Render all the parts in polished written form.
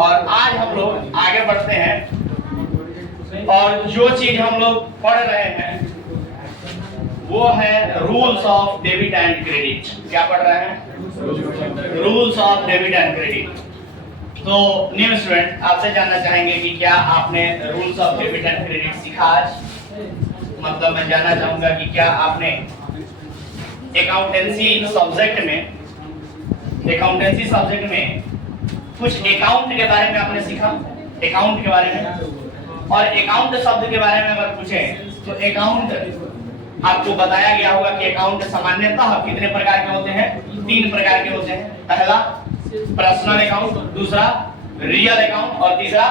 और आज हम लोग आगे बढ़ते हैं और जो चीज हम लोग पढ़ रहे हैं वो है rules of debit and credit. क्या पढ़ रहे हैं? Rules of debit and credit. तो न्यू स्टूडेंट आपसे जानना चाहेंगे कि क्या आपने rules of debit and credit सीखा आज? मतलब मैं जानना चाहूंगा कि क्या आपने अकाउंटेंसी सब्जेक्ट में कुछ अकाउंट के बारे में आपने सीखा? अकाउंट के बारे में। और अकाउंट शब्द के बारे में अगर पूछें तो अकाउंट आपको बताया गया होगा कि अकाउंट सामान्यतः कितने प्रकार के होते हैं? 3 प्रकार के होते हैं। पहला पर्सनल अकाउंट, दूसरा रियल अकाउंट और तीसरा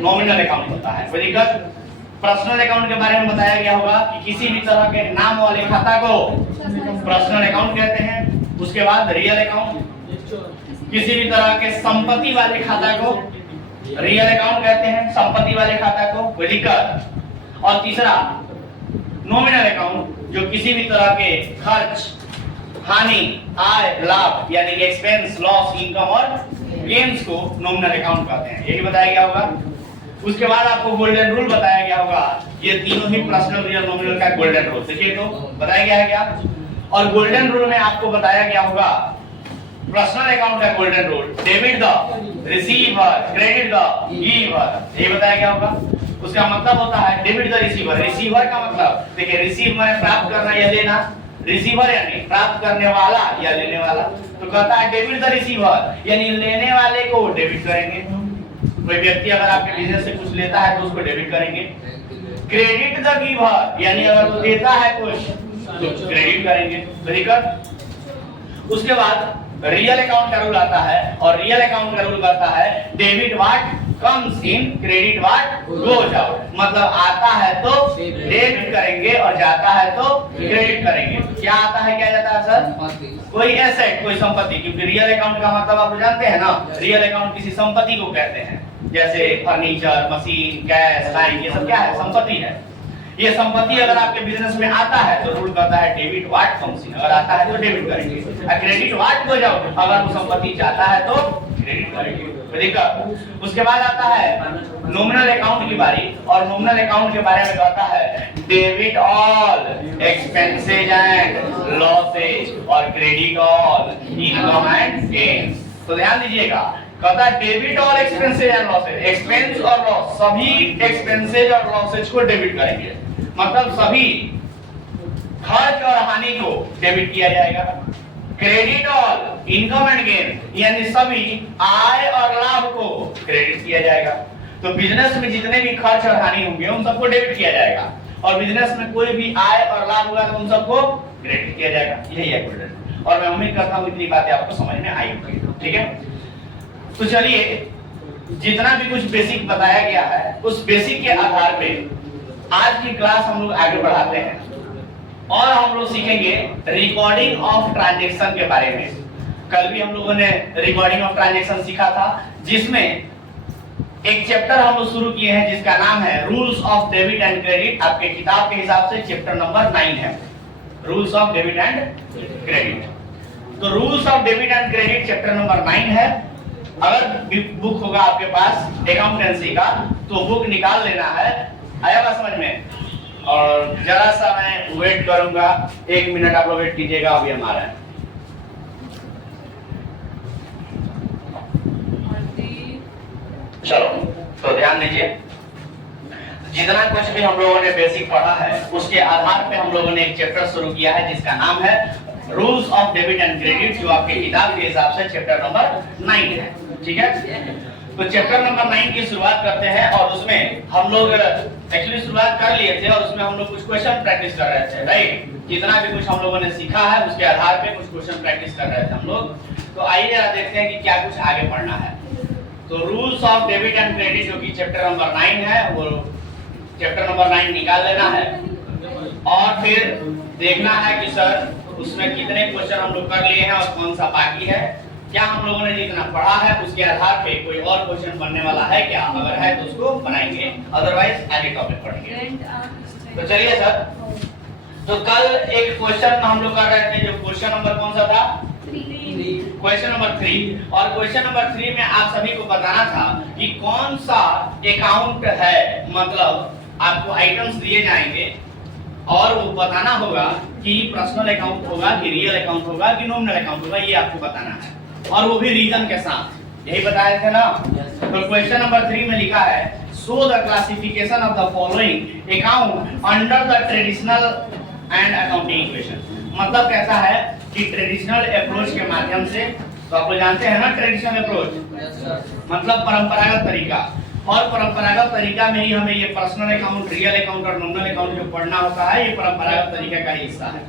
नॉमिनल अकाउंट होता है। कोई दिक्कत? पर्सनल अकाउंट के बारे में बताया गया होगा कि किसी भी तरह के नाम वाले खाता को पर्सनल अकाउंट कहते हैं। उसके बाद रियल अकाउंट, किसी भी तरह के संपत्ति वाले खाता को रियल अकाउंट कहते हैं, संपत्ति वाले खाता को। कोई दिक्कत? और तीसरा नॉमिनल अकाउंट, जो किसी भी तरह के खर्च, हानि, आय, लाभ यानी कि एक्सपेंस, लॉस, इनकम और गेन्स को नॉमिनल अकाउंट कहते हैं। ये भी बताया गया होगा। उसके बाद आपको गोल्डन रूल बताया गया होगा। ये तीनों ही पर्सनल, रियल, नॉमिनल का गोल्डन रूल देखिए तो बताया गया है क्या? और गोल्डन रूल में आपको बताया गया होगा पर्सनल अकाउंट का golden rule, debit the receiver, credit the giver. ये बताया गया होगा। उसका मतलब होता है डेबिट द रिसीवर। रिसीवर का मतलब देखिए, रिसीव माने प्राप्त करना या लेना, रिसीवर यानी प्राप्त करने वाला या लेने वाला। तो कहता है डेबिट द रिसीवर यानी लेने वाले को डेबिट करेंगे। कोई व्यक्ति अगर आपके बिजनेस से कुछ लेता है तो उसको डेबिट करेंगे। क्रेडिट द गिवर यानी अगर वो देता है कुछ तो क्रेडिट करेंगे। ठीक। उसके बाद रियल अकाउंट का रूल आता है और रियल अकाउंट का रूल कहता है debit what comes in, credit what goes out. मतलब आता है तो डेबिट करेंगे और जाता है तो क्रेडिट करेंगे। क्या आता है क्या जाता है सर? कोई एसेट, कोई संपत्ति। क्योंकि रियल अकाउंट का मतलब आप जानते हैं ना, रियल अकाउंट किसी संपत्ति को कहते हैं। जैसे फर्नीचर, मशीन, गैस, लाइन, ये सब क्या है? संपत्ति है। ये संपत्ति अगर आपके बिजनेस में आता है तो रूल कहता है डेबिट व्हाट कम्स इन। अगर आता है तो डेबिट करेंगे, क्रेडिट व्हाट गोज आउट। अगर वो संपत्ति जाता है तो क्रेडिट करेंगे। देखिए उसके बाद आता है नॉमिनल अकाउंट की बारी। और नॉमिनल अकाउंट के बारे में कहता है debit all expenses and losses और credit all income and gains. तो ध्यान दीजिएगा, कहता है debit all expenses and losses. Expense और लॉस, सभी एक्सपेंसेस और लॉसेज को डेबिट करेंगे। मतलब सभी खर्च और हानि को डेबिट किया जाएगा। Credit all income and gain यानी सभी आय और लाभ को क्रेडिट किया जाएगा। तो बिजनेस में जितने भी खर्च और हानि होंगे उन सबको डेबिट किया जाएगा। और बिजनेस में कोई भी आय और लाभ होगा तो उन सबको क्रेडिट किया जाएगा। यही है गोल्डन। और मैं उम्मीद करता हूं इतनी बातें आपको समझ में आई होंगी। ठीक है, तो चलिए जितना भी कुछ बेसिक बताया गया है उस बेसिक के आधार पे आज की क्लास हम लोग आगे बढ़ाते हैं और हम लोग सीखेंगे रिकॉर्डिंग ऑफ ट्रांजैक्शन के बारे में। कल भी हम लोगों ने रिकॉर्डिंग ऑफ ट्रांजैक्शन सीखा था, जिसमें एक चैप्टर हम लोग शुरू किए हैं जिसका नाम है rules of debit and credit. आपके किताब के हिसाब से चैप्टर नंबर 9 है, rules of debit and credit. तो rules of debit and credit chapter number 9 है। अगर बुक होगा आपके पास अकाउंटेंसी का तो बुक निकाल लेना है। आया बात समझ में? और जरा सा मैं वेट करूंगा, 1 मिनट आप लोग वेट कीजिएगा। अभी हमारा है चलो, तो ध्यान दीजिए, जितना कुछ भी हम लोगों ने बेसिक पढ़ा है उसके आधार पे हम लोगों ने एक चैप्टर शुरू किया है जिसका नाम है rules of debit and credit, जो आपके किताब के हिसाब से चैप्टर नंबर 9 है। ठीक है, तो चैप्टर नंबर 9 की शुरुआत करते हैं। और उसमें हम लोग एक्चुअली शुरुआत कर लिए थे और उसमें हम लोग कुछ क्वेश्चन प्रैक्टिस कर रहे थे। राइट, जितना भी कुछ हम लोगों ने सीखा है उसके आधार पे कुछ क्वेश्चन प्रैक्टिस कर रहे थे हम लोग। तो आइए जरा देखते हैं कि क्या कुछ आगे पढ़ना है। तो rules of debit and credit जो कि चैप्टर नंबर 9 है, वो चैप्टर नंबर 9 निकाल लेना है और फिर देखना है कि सर उसमें कितने क्वेश्चन हम लोग कर लिए हैं और कौन सा बाकी है। क्या हम लोगों ने जितना पढ़ा है उसके आधार पे कोई और क्वेश्चन बनने वाला है क्या? अगर है तो उसको बनाएंगे, अदरवाइज आगे टॉपिक पढ़ेंगे। तो चलिए सर, तो कल एक क्वेश्चन हम लोग कर रहे थे, जो क्वेश्चन नंबर कौन सा था? Question number 3। और क्वेश्चन नंबर 3 में आप सभी को बताना था कि कौन सा अकाउंट है, मतलब आपको आइटम्स दिए जाएंगे और वो बताना होगा कि पर्सनल अकाउंट होगा कि रियल अकाउंट होगा कि नॉमिनल अकाउंट होगा, ये आपको बताना है, और वो भी रीजन के साथ। यही बताए थे ना। तो क्वेश्चन नंबर 3 में लिखा है show the classification of the following account under the traditional and accounting equation. मतलब कैसा है कि ट्रेडिशनल अप्रोच के माध्यम से, तो आप लोग जानते हैं ना ट्रेडिशनल अप्रोच मतलब परंपरागत तरीका, और परंपरागत तरीका में ही हमें ये पर्सनल अकाउंट, रियल अकाउंट और नॉमिनल अकाउंट जो पढ़ना होता है, ये परंपरागत तरीके का हिस्सा है।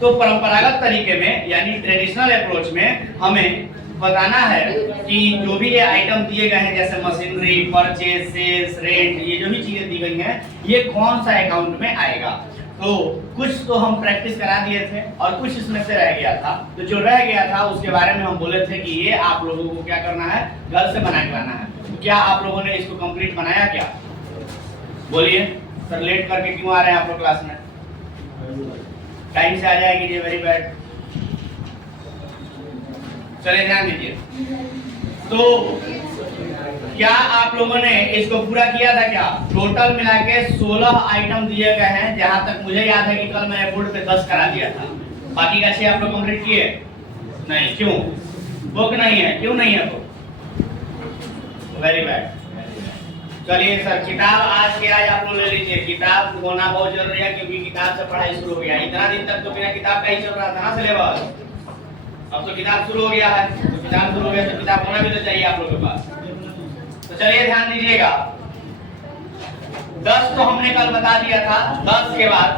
तो परंपरागत तरीके में यानी ट्रेडिशनल अप्रोच में हमें बताना है कि जो भी ये आइटम दिए गए हैं जैसे मशीनरी, परचेज, सेल्स, रेंट, ये जो भी चीजें दी गई हैं ये कौन सा अकाउंट में आएगा। तो कुछ तो हम प्रैक्टिस करा दिए थे और कुछ इसमें से रह गया था। तो जो रह गया था उसके बारे में हम बोले थे कि ये आप लोगों को क्या करना है, घर से बना के लाना है। तो क्या आप लोगों ने इसको कंप्लीट बनाया क्या? बोलिए सर, लेट करके क्यों आ रहे हैं आप लोग क्लास में? टाइम से आ जाएगी जी, वेरी बैड। चलिए ध्यान दीजिए। तो क्या आप लोगों ने इसको पूरा किया था क्या? टोटल मिला के 16 आइटम दिए गए हैं, जहां तक मुझे याद है कि कल मैंने बोर्ड पे 10 करा दिया था। बाकी का 6 आप लोग कंप्लीट किए नहीं? क्यों? बुक नहीं है? क्यों नहीं है बुक? Very bad. चलिए सर, किताब आज के आज आप लोग ले लीजिए। किताब होना बहुत जरूरी है क्योंकि किताब से पढ़ाई शुरू हो गया। इतना दिन तक तो बिना किताब का ही चल रहा था ना सिलेबस, अब तो किताब शुरू हो गया है। तो किताब शुरू हो गया तो किताब होना भी तो चाहिए आप लोगों के पास। तो चलिए ध्यान दीजिएगा। 10 तो हमने कल बता दिया था। 10 के बाद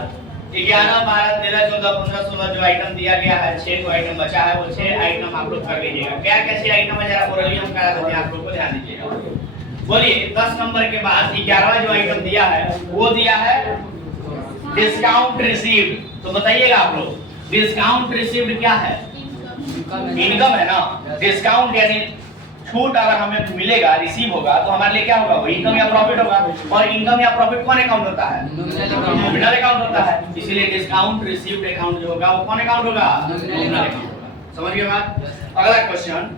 11, 12, 13, 14, 15, 16 जो आइटम दिया गया है, 6 को आइटम बचा है, वो 6 आइटम आप लोग कर लीजिएगा। क्या क्या 6 आइटम है जरा ओरली हम करा देते हैं आप लोग को, ध्यान दीजिएगा। बोलिए 10 नंबर के बाद 11वां जो आइटम दिया है वो दिया है डिस्काउंट रिसीव्ड। तो बताइएगा आप लोग डिस्काउंट रिसीव्ड क्या है? इनकम है ना। डिस्काउंट यानी छूट अगर हमें मिलेगा, रिसीव होगा, तो हमारे लिए क्या होगा? वो इनकम या प्रॉफिट होगा। और इनकम या प्रॉफिट कौन अकाउंट होता है? नॉमिनल अकाउंट होता है। इसीलिए डिस्काउंट रिसीव्ड अकाउंट जो होगा वो कौन अकाउंट होगा? नॉमिनल अकाउंट होगा। समझ गए बात? अगला क्वेश्चन,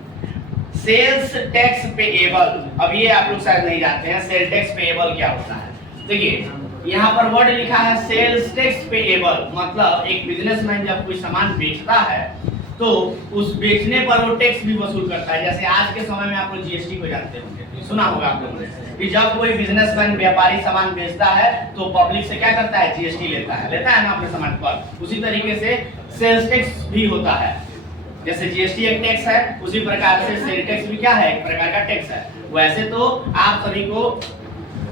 सेल्स टैक्स पेएबल। अब ये आप लोग शायद नहीं जानते हैं सेल टैक्स पेएबल क्या होता है। देखिए यहाँ पर वर्ड लिखा है सेल्स टैक्स पेएबल, मतलब एक बिजनेसमैन जब कोई सामान बेचता है तो उस बेचने पर वो टैक्स भी वसूल करता है। जैसे आज के समय में आप लोग जीएसटी को जानते होंगे, सुना होगा आप लोगों ने कि जब कोई बिजनेसमैन व्यापारी सामान बेचता है तो पब्लिक से क्या करता है? जीएसटी लेता है ना अपने सामान पर। उसी तरीके से सेल्स टैक्स भी होता है। जैसे जीएसटी एक टैक्स है, उसी प्रकार से सेल टैक्स भी क्या है? एक प्रकार का टैक्स है। वैसे तो आप सभी को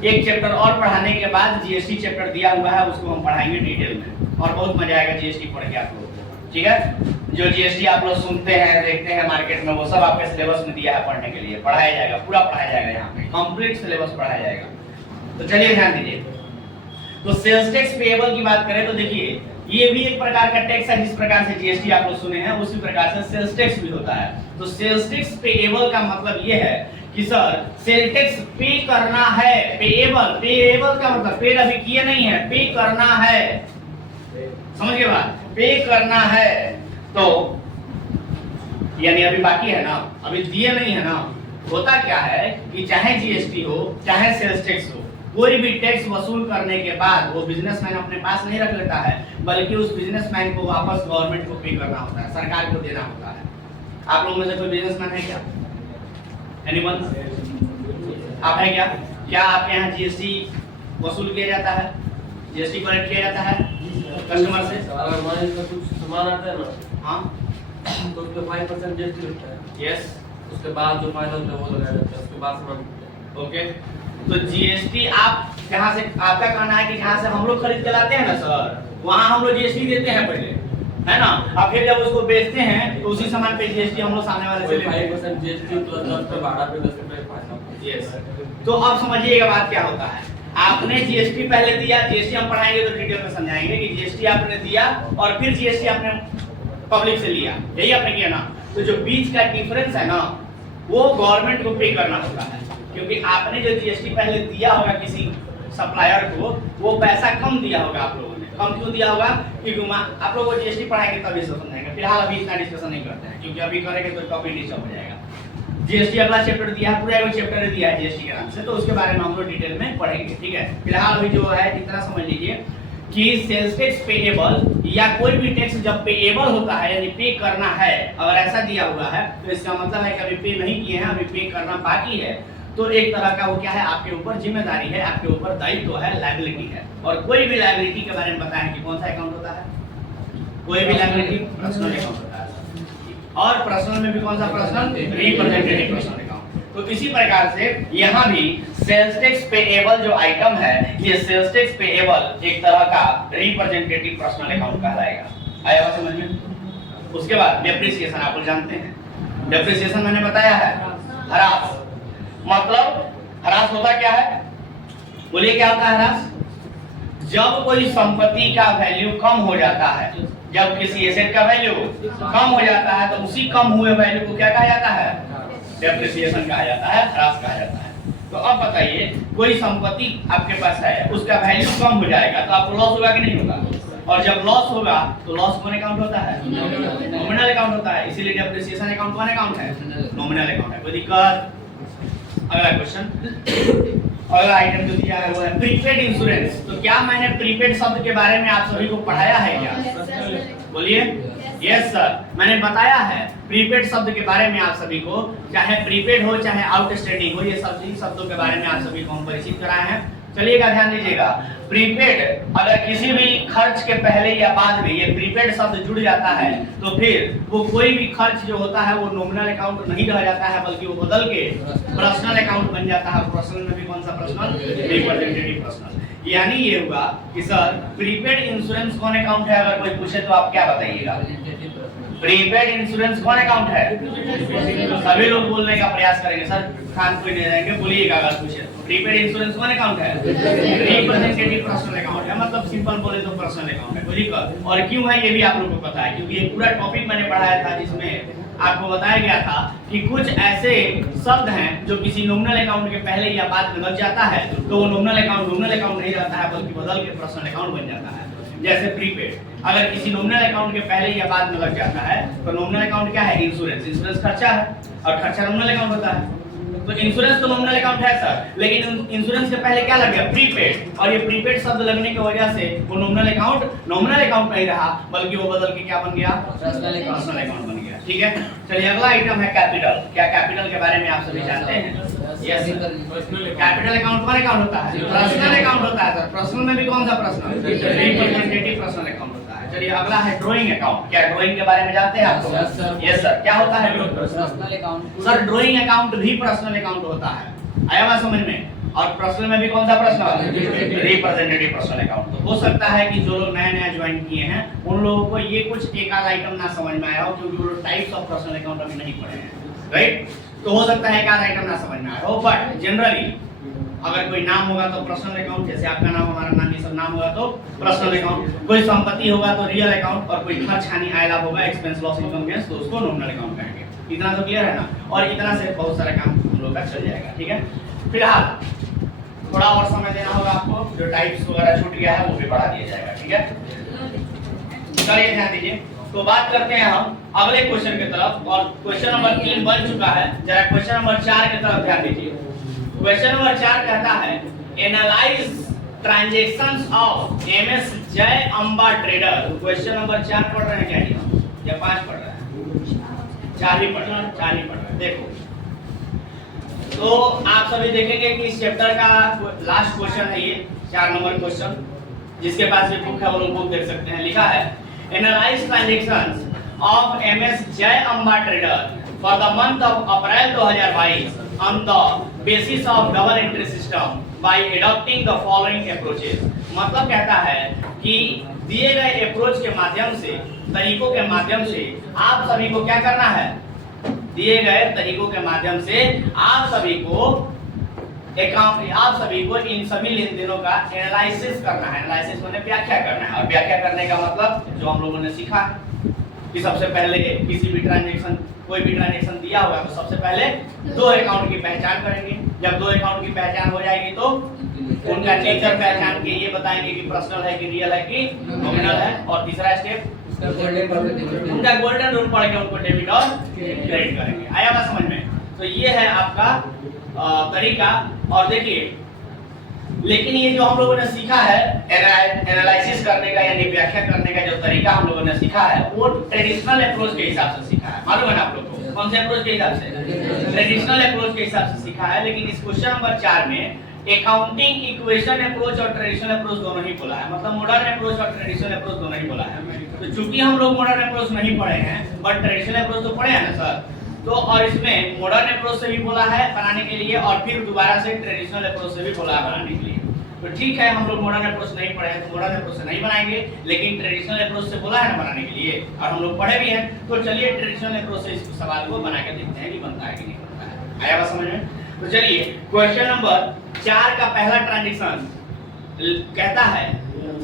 एक चैप्टर और पढ़ाने के बाद जीएसटी चैप्टर दिया हुआ है, उसको हम पढ़ाएंगे डिटेल में और बहुत मजा आएगा जीएसटी पढ़ के आप लोगों को। ठीक है, जो जीएसटी आप लोग सुनते हैं, देखते हैं मार्केट में, वो सब आपके सिलेबस में दिया है पढ़ने के लिए। पढ़ाया जाएगा, पूरा पढ़ाया जाएगा, यहाँ पे कंप्लीट सिलेबस पढ़ाया जाएगा। तो चलिए ध्यान दीजिए। तो सेल्स टैक्स पेएबल की बात करें तो देखिए ये भी एक प्रकार का टैक्स है। जिस प्रकार से जीएसटी आप लोग सुने हैं उसी प्रकार से सेल्स टैक्स भी होता है। तो सेल्स टैक्स पेएबल का मतलब ये है कि सर सेल टैक्स पे करना है। पेएबल का मतलब पे अभी किए नहीं है, पे करना है। समझ गए बात? पे करना है तो यानी अभी बाकी है ना, अभी दिए नहीं है ना। होता क्या है कि चाहे जीएसटी हो चाहे सेल्स टैक्स हो, कोई भी टैक्स वसूल करने के बाद वो बिजनेसमैन अपने पास नहीं रख लेता है, बल्कि उस बिजनेसमैन को वापस गवर्नमेंट को पे करना होता है, सरकार को देना होता है। आप लोगों में से कोई बिजनेसमैन है क्या? एनीवन? आप है क्या? क्या आपके यहाँ जीएसटी वसूल किया जाता है? जीएसटी कलेक्ट किया जाता है कस्टमर से? अगर मान लीजिए कुछ सामान आता है ना, हाँ, तो उसके 5% जीएसटी लगता है। यस। उसके बाद जो फायदा होता है वो लगाया जाता है, उसके बाद सामान। ओके, तो जीएसटी आप जहाँ से, आपका कहना है कि जहाँ से हम लोग खरीद के लाते हैं ना सर, वहाँ हम लोग जीएसटी देते हैं पहले, है ना। अब फिर जब उसको बेचते हैं तो उसी सामान पे जीएसटी हम लोग सामने वाले से लेते हैं। 5% जीएसटी प्लस 10 रुपये भाड़ा पे 10 रुपये फायदा। यस। तो अब समझिएगा बात क्या होता है। आपने जीएसटी पहले दिया, जीएसटी हम पढ़ाएंगे तो डिटेल में समझाएंगे कि जीएसटी आपने दिया और फिर जीएसटी आपने पब्लिक से लिया, यही आपने किया ना। तो जो बीच का डिफरेंस है ना वो गवर्नमेंट को पे करना होता है, क्योंकि आपने जो जीएसटी पहले दिया होगा किसी सप्लायर को, वो पैसा कम दिया होगा आप लोगों ने, कम क्यों दिया होगा? क्योंकि आप लोगों को जीएसटी पढ़ाएंगे तभी समझाएंगे, फिलहाल अभी इतना डिस्कशन नहीं करते हैं क्योंकि अभी करेंगे तो टॉपिक डिस्टर्ब हो जाएगा। जीएसटी अगला चैप्टर दिया है, पूरा एक चैप्टर दिया है जीएसटी के नाम से, तो उसके बारे में हम लोग डिटेल में पढ़ेंगे, ठीक है। फिलहाल अभी जो है इतना समझ लीजिए कि सेल्स टैक्स पेएबल या कोई भी टैक्स जब पेएबल होता है यानी पे करना है, अगर ऐसा दिया हुआ है तो इसका मतलब है कि अभी पे नहीं किए हैं, अभी पे करना बाकी है, तो एक तरह का वो क्या है, आपके ऊपर जिम्मेदारी है, आपके ऊपर दायित्व है, लायबिलिटी है। और कोई भी लायबिलिटी के बारे में बताएं कि कौन सा अकाउंट होता है? कोई भी लायबिलिटी पर्सनल अकाउंट होता है, और पर्सनल में भी कौन सा पर्सनल? Representative personal account. तो इसी प्रकार से यहाँ भी सेल्स टैक्स पेएबल जो आइटम है, ये सेल्स टैक्स पेएबल एक तरह का रिप्रेजेंटेटिव पर्सनल अकाउंट कहलाएगा। आया बात समझ में? उसके बाद डेप्रिसिएशन आप लोग जानते हैं, डेप्रिसिएशन मैंने बताया है, ह्रास। मतलब ह्रास होता क्या है? बोलिए क्या होता है ह्रास? जब कोई संपत्ति का वैल्यू कम हो जाता है, जब किसी एसेट का वैल्यू कम हो जाता है तो उसी कम हुए वैल्यू को क्या कहा जाता है? डेप्रिसिएशन कहा जाता है, ह्रास कहा जाता है। तो अब बताइए, कोई संपत्ति आपके पास है, उसका वैल्यू कम हो जाएगा तो आपको लॉस होगा कि नहीं होगा? और जब लॉस होगा तो लॉस कौन अकाउंट होता है? नॉमिनल अकाउंट होता है। इसीलिए डेप्रिसिएशन अकाउंट कौन अकाउंट है? नॉमिनल अकाउंट है। कोई दिक्कत? अगला क्वेश्चन, अगला आइटम जो दिया है वो है प्रीपेड इंश्योरेंस। तो क्या मैंने प्रीपेड शब्द के बारे में आप सभी को पढ़ाया है क्या? बोलिए यस सर, मैंने बताया है प्रीपेड शब्द के बारे में आप सभी को, चाहे प्रीपेड हो चाहे आउटस्टैंडिंग हो, ये सभी शब्दों के बारे में आप सभी को हम परिचित कराए हैं। चलिएगा ध्यान दीजिएगा, प्रीपेड अगर किसी भी खर्च के पहले या बाद में ये प्रीपेड शब्द जुड़ जाता है तो फिर वो कोई भी खर्च जो होता है वो नॉमिनल अकाउंट नहीं रह जाता है, बल्कि वो बदल के पर्सनल अकाउंट बन जाता है। पर्सनल में भी कौन सा पर्सनल? Representative personal. यानी ये हुआ कि सर प्रीपेड इंश्योरेंस कौन अकाउंट है? अगर कोई पूछे तो आप क्या बताइएगा? प्रीपेड इंश्योरेंस कौन अकाउंट है? सभी लोग बोलने का प्रयास करेंगे, सर खान कोई नहीं रहेंगे, बोलिएगा अगर पूछे। प्रीपेड इंश्योरेंस कौन अकाउंट है? रिप्रेजेंटेटिव पर्सनल अकाउंट है, मतलब सिंपल बोले तो पर्सनल अकाउंट है। बोलिए और क्यों है ये भी आप लोगों को पता है, क्योंकि ये पूरा टॉपिक मैंने पढ़ाया था जिसमें आपको बताया गया था कि कुछ ऐसे शब्द हैं जो किसी नॉमिनल अकाउंट के पहले या बाद में लग जाता है तो वो नॉमिनल अकाउंट नहीं रहता है, बल्कि बदल के पर्सनल अकाउंट बन जाता है। जैसे प्रीपेड अगर किसी नॉमिनल अकाउंट के पहले या बाद में लग जाता है तो नॉमिनल अकाउंट क्या है? इंश्योरेंस। इंश्योरेंस खर्चा है और खर्चा नॉमिनल अकाउंट होता है। तो इंश्योरेंस तो नॉमिनल अकाउंट है सर, लेकिन इंश्योरेंस के पहले क्या लग गया? प्रीपेड। और ये प्रीपेड शब्द लगने की वजह से वो नॉमिनल अकाउंट नहीं रहा, बल्कि वो बदल के क्या बन गया? पर्सनल अकाउंट बन गया। ठीक है, चलिए अगला आइटम है कैपिटल। क्या कैपिटल के बारे में आप सभी जानते हैं? यस, कैपिटल अकाउंट कौन अकाउंट होता है? पर्सनल अकाउंट होता है सर। पर्सनल में भी कौन सा पर्सनल? रिप्रेजेंटेटिव पर्सनल अकाउंट होता है। चलिए अगला है ड्राइंग अकाउंट। क्या ड्राइंग के बारे में जानते हैं आप लोग? यस सर, क्या होता है personal account? Sir drawing account भी पर्सनल अकाउंट होता है। आया बात समझ में? और पर्सनल में भी कौन सा पर्सनल? Representative personal account. तो हो सकता है कि जो लोग नया ज्वाइन किए हैं उन लोगों को ये कुछ एक आध आइटम ना समझ में आया हो, क्योंकि वो लोग टाइप्स ऑफ पर्सनल अकाउंट अभी नहीं पढ़े हैं, राइट? तो हो सकता है एक आध आइटम ना समझ में आया हो, बट जनरली अगर कोई नाम होगा तो पर्सनल अकाउंट, जैसे आपका नाम हमारा नाम ये सब नाम होगा तो पर्सनल अकाउंट। कोई संपत्ति होगा तो रियल अकाउंट, और कोई खर्च हानि आय लाभ होगा एक्सपेंस लॉस इनकम गेन्स, तो उसको नॉमिनल अकाउंट कहेंगे। इतना तो क्लियर है ना? और इतना से बहुत सारा काम हम लोग का चल जाएगा। ठीक है, फिलहाल थोड़ा और समय देना होगा आपको, जो टाइप्स वगैरह छूट गया है वो भी बढ़ा दिया जाएगा। ठीक है, चलिए ध्यान दीजिए। तो बात करते हैं हम अगले क्वेश्चन की तरफ, और क्वेश्चन नंबर 3 बन चुका है। जरा क्वेश्चन नंबर 4 की तरफ ध्यान दीजिए। क्वेश्चन नंबर 4 कहता है एनालाइज ट्रांजैक्शंस ऑफ एमएस जय अंबा ट्रेडर। क्वेश्चन नंबर 4 पढ़ रहे हैं क्या जी? या 5 पढ़ रहे हैं? 4 ही पढ़ रहे हैं, 4 ही पढ़ रहे हैं। देखो, तो आप सभी देखेंगे कि इस चैप्टर का लास्ट क्वेश्चन है ये 4 नंबर क्वेश्चन। जिसके पास ये बुक है वो लोग बुक देख सकते हैं। लिखा है एनालाइज ट्रांजैक्शंस ऑफ एमएस जय Amba trader for the month of April 2022 on the basis of double entry system by adopting the following approaches. मतलब कहता है कि दिए गए अप्रोच के माध्यम से, तरीकों के माध्यम से आप सभी को क्या करना है? दिए गए तरीकों के माध्यम से आप सभी को इन सभी लेन देनों का एनालिसिस करना है। एनालिसिस माने व्याख्या करना है, और व्याख्या करने का मतलब जो हम लोगों ने सीखा कि सबसे पहले किसी भी ट्रांजैक्शन, कोई भी ट्रांजैक्शन दिया होगा तो सबसे पहले 2 अकाउंट की पहचान करेंगे। जब 2 अकाउंट की पहचान हो जाएगी तो उनका नेचर पहचान के ये बताएंगे कि पर्सनल है कि रियल है कि नॉमिनल है। और तीसरा स्टेप उनका गोल्डन रूल पढ़ के उनको डेबिट और क्रेडिट करेंगे। आया बात समझ में? तो ये है आपका तरीका। और देखिए, लेकिन ये जो हम लोगों ने सीखा है एनालिसिस करने का यानी व्याख्या करने का जो तरीका हम लोगों ने सीखा है वो ट्रेडिशनल अप्रोच के हिसाब से सीखा है। मालूम है ना आप लोग को? कौन से अप्रोच के हिसाब से? ट्रेडिशनल अप्रोच के हिसाब से सीखा है। लेकिन इस क्वेश्चन नंबर 4 में अकाउंटिंग इक्वेशन अप्रोच और ट्रेडिशनल अप्रोच दोनों ही बोला है, मतलब मॉडर्न अप्रोच और ट्रेडिशनल अप्रोच दोनों ही बोला है। तो चूंकि हम लोग मॉडर्न अप्रोच नहीं पढ़े हैं बट ट्रेडिशनल अप्रोच तो पढ़े हैं ना सर, तो और इसमें मॉडर्न अप्रोच से भी बोला है बनाने के लिए और फिर दोबारा से ट्रेडिशनल अप्रोच से भी बोला है बनाने के लिए। तो ठीक है, हम लोग मॉडर्न अप्रोच नहीं पढ़े हैं तो मॉडर्न अप्रोच से नहीं बनाएंगे, लेकिन ट्रेडिशनल अप्रोच से बोला है ना बनाने के लिए और हम लोग पढ़े भी हैं। तो चलिए ट्रेडिशनल अप्रोच से इस सवाल को बना के देखते हैं कि बनता है कि नहीं बनता है। आया बात समझ में? तो चलिए क्वेश्चन नंबर 4 का पहला ट्रांजैक्शन कहता है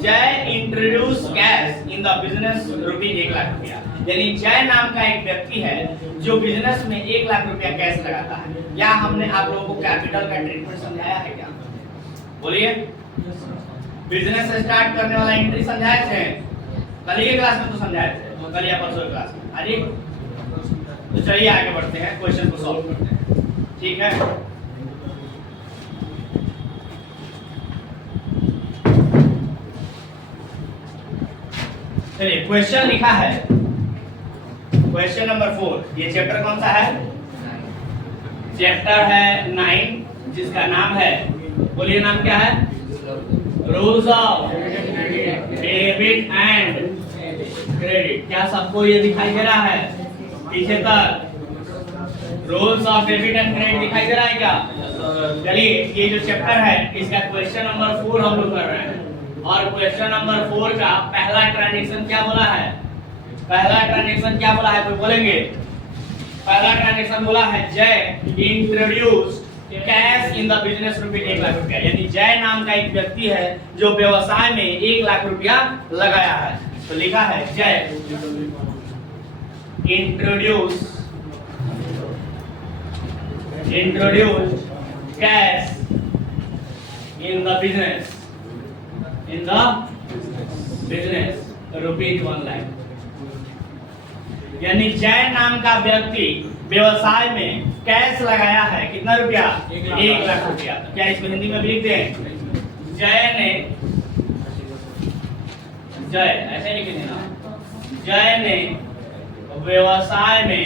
जय introduce cash in the business ₹1 lakh रुपया। यानी जय नाम का एक व्यक्ति है जो बिजनेस में 1 लाख रुपया कैश लगाता है। क्या हमने आप लोगों को कैपिटल का ट्रीटमेंट समझाया है क्या? बोलिए। बिजनेस स्टार्ट करने वाला एंट्री समझाए थे कल ही क्लास में, तो समझाए थे कल या परसों क्लास में। हाँ जी, तो चलिए आगे बढ़ते हैं, क्वेश्चन को सॉल्व करते हैं। ठीक है, चलिए क्वेश्चन लिखा है क्वेश्चन नंबर 4। ये चैप्टर कौन सा है? चैप्टर है 9 जिसका नाम है, बोलिए नाम क्या है? Rules of debit and credit. क्या सबको ये दिखाई दे रहा है पीछे तक? Rules of debit and credit दिखाई दे रहा है क्या? चलिए ये जो चैप्टर है इसका क्वेश्चन नंबर 4 हम लोग कर रहे हैं। और क्वेश्चन नंबर 4 का पहला ट्रांजैक्शन क्या बोला है? पहला ट्रांजैक्शन क्या बोला है? कोई बोलेंगे? पहला ट्रांजैक्शन बोला है जय introduce cash in the business ₹1 lakh रुपया। यानी जय नाम का एक व्यक्ति है जो व्यवसाय में 1 लाख रुपया लगाया है। तो लिखा है जय introduce cash in the business ₹1 lakh. यानी जय नाम का व्यक्ति व्यवसाय में कैश लगाया है कितना रुपया? 1 लाख रुपया। क्या इसको हिंदी में भी लिख दें? जय ऐसे लिख देना, जय ने व्यवसाय में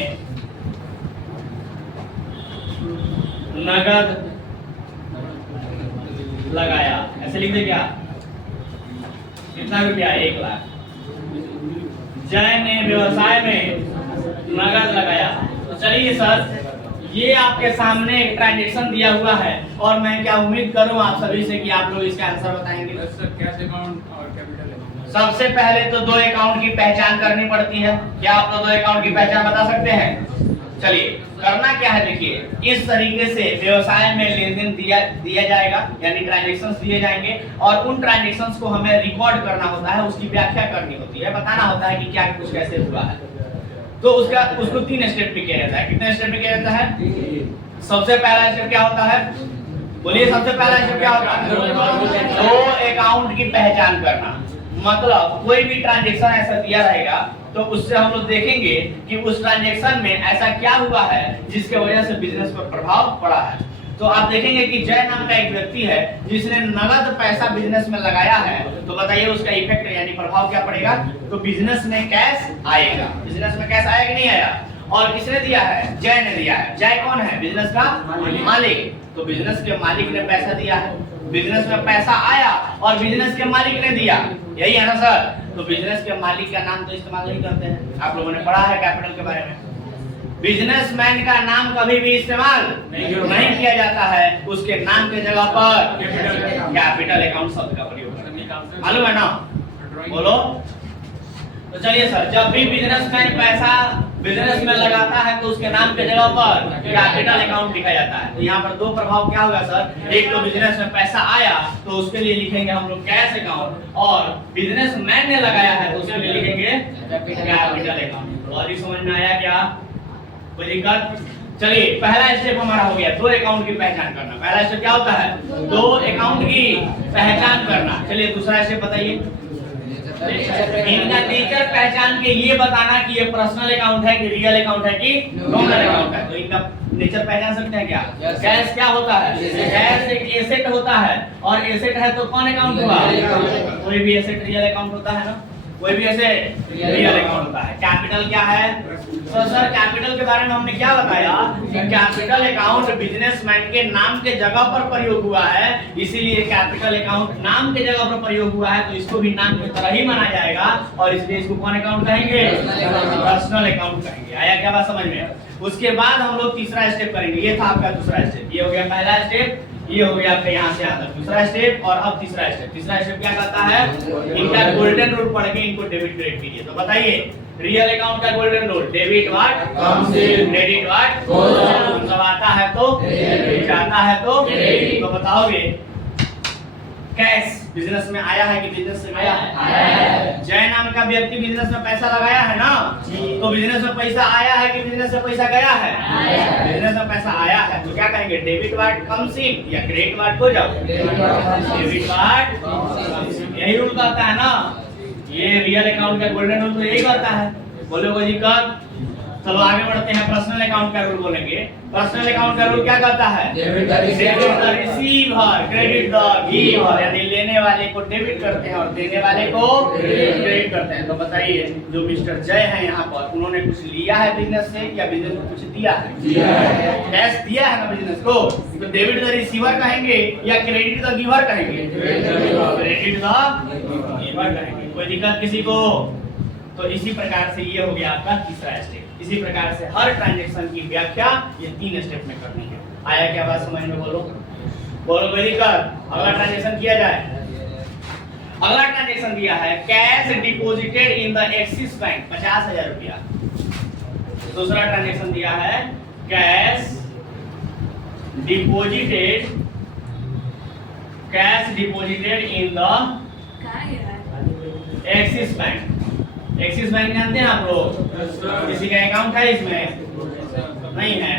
नगद लगाया, ऐसे लिख दे क्या? कितना रुपया? 1 लाख। जय ने व्यवसाय में नगद लगाया। तो चलिए सर, ये आपके सामने एक ट्रांजैक्शन दिया हुआ है और मैं क्या उम्मीद करूं आप सभी से कि आप लोग इसका आंसर बताएंगे। कैश अकाउंट और कैपिटल अकाउंट। सबसे पहले तो 2 अकाउंट की पहचान करनी पड़ती है। क्या आप लोग 2 अकाउंट की पहचान बता सकते हैं? चलिए करना क्या है, देखिए इस तरीके से व्यवसाय में लेन देन दिया जाएगा यानी ट्रांजैक्शंस दिए जाएंगे और उन ट्रांजैक्शंस को हमें रिकॉर्ड करना होता है, उसकी व्याख्या करनी होती है, बताना होता है कि क्या कुछ कैसे हुआ है। तो उसको 3 स्टेप में किया जाता है। कितने स्टेप में किया जाता है? सबसे पहला स्टेप क्या होता है? बोलिए, सबसे पहला स्टेप क्या होता है? 2 अकाउंट की पहचान करना। मतलब कोई भी ट्रांजैक्शन ऐसा दिया रहेगा तो उससे हम लोग देखेंगे कि उस ट्रांजैक्शन में ऐसा क्या हुआ है जिसके वजह से बिजनेस पर प्रभाव पड़ा है। तो आप देखेंगे कि जय नाम का एक व्यक्ति है जिसने नगद पैसा बिजनेस में लगाया है। तो बताइए उसका इफेक्ट यानी प्रभाव क्या पड़ेगा? तो बिजनेस में कैश आएगा। बिजनेस में कैश आया कि नहीं आया? और किसने दिया है? जय ने दिया है। जय कौन है? बिजनेस का मालिक। तो बिजनेस के मालिक ने पैसा दिया है, बिजनेस में पैसा आया और बिजनेस के मालिक ने दिया, यही है ना सर? तो बिजनेस के मालिक का नाम तो इस्तेमाल नहीं करते हैं। आप लोगों ने पढ़ा है कैपिटल के बारे में। बिजनेसमैन का नाम कभी भी इस्तेमाल नहीं किया जाता है, उसके नाम के जगह पर कैपिटल अकाउंट शब्द का प्रयोग करते हैं। मालूम है ना? बोलो। तो चलिए सर, जब भी बिजनेसमैन पैसा बिजनेस में लगाता है तो उसके नाम के जगह पर कैपिटल अकाउंट लिखा जाता है। तो यहाँ पर 2 प्रभाव क्या होगा सर? एक तो बिजनेस में पैसा आया तो उसके लिए लिखेंगे हम लोग कैश अकाउंट, और बिजनेसमैन ने लगाया है तो उसके लिए लिखेंगे कैपिटल अकाउंट। और ये समझ में आया क्या? कोई दिक्कत? चलिए पहला स्टेप हमारा हो गया, दो अकाउंट की पहचान करना। पहला स्टेप क्या होता है? दो अकाउंट की पहचान करना। चलिए दूसरा स्टेप बताइए। इनका नेचर पहचान के ये बताना कि ये पर्सनल अकाउंट है कि रियल अकाउंट है कि नॉमिनल अकाउंट है। तो इनका नेचर पहचान सकते हैं क्या? कैश क्या होता है? कैश एक एसेट होता है, और एसेट है तो कौन अकाउंट हुआ? कोई भी एसेट रियल अकाउंट होता है ना, कोई भी एसेट रियल अकाउंट होता है। कैपिटल क्या है? तो सर कैपिटल के बारे में हमने क्या बताया कि कैपिटल अकाउंट बिजनेसमैन के नाम के जगह पर प्रयोग हुआ है, इसीलिए कैपिटल अकाउंट नाम के जगह पर प्रयोग हुआ है, तो इसको भी नाम की तरह ही माना जाएगा, और इसलिए इसको कौन अकाउंट कहेंगे? पर्सनल अकाउंट कहेंगे। आया क्या बात समझ में? उसके बाद हम लोग तीसरा स्टेप करेंगे। ये था आपका दूसरा स्टेप, ये हो गया पहला स्टेप, ये हो गया आपका यहाँ से यहाँ तक दूसरा स्टेप, और अब तीसरा स्टेप। तीसरा स्टेप क्या कहता है? इनका गोल्डन रूल पढ़ के इनको डेबिट क्रेडिट कीजिए। तो बताइए रियल अकाउंट का golden rule, debit what comes in, credit what goes out. सब आता है तो जाता है तो क्रेडिट। तो बताओगे कैश बिजनेस में आया है कि बिजनेस से गया है? आया है। जय नाम का व्यक्ति बिजनेस में पैसा लगाया है ना, तो बिजनेस में पैसा आया है कि बिजनेस में पैसा गया है? बिजनेस में पैसा आया है, तो क्या कहेंगे? डेबिट व्हाट कम्स इन या क्रेडिट व्हाट हो जाओ? Debit what comes in. यही रूल कहता है ना, ये रियल अकाउंट का गोल्डन रूल तो यही कहता है। बोलोगे जी कब? चलो आगे बढ़ते हैं, पर्सनल अकाउंट का रूल बोलेंगे। पर्सनल अकाउंट का रूल क्या कहता है? Debit the receiver, credit the giver, यानी लेने वाले को डेबिट करते हैं और देने वाले को क्रेडिट करते हैं। तो बताइए जो मिस्टर जय है यहाँ पर, उन्होंने कुछ लिया है बिजनेस से या बिजनेस को कुछ दिया है? कैश दिया है ना बिजनेस को, तो डेबिट द रिसीवर कहेंगे या क्रेडिट द गिवर कहेंगे? क्रेडिट द गिवर कहेंगे। कोई दिक्कत किसी को? तो इसी प्रकार से ये हो गया आपका तीसरा स्टेप। इसी प्रकार से हर ट्रांजैक्शन की व्याख्या ये 3 स्टेप में करनी है। आया क्या बात समझ में? बोलो बोलो कोई दिक्कत? अगला ट्रांजैक्शन किया जाए। अगला ट्रांजैक्शन दिया है cash deposited in the axis bank 50,000 रुपया। दूसरा ट्रांजैक्शन दिया है cash deposited in the axis bank. Axis bank जानते हैं आप लोग? किसी का अकाउंट है इसमें? नहीं है।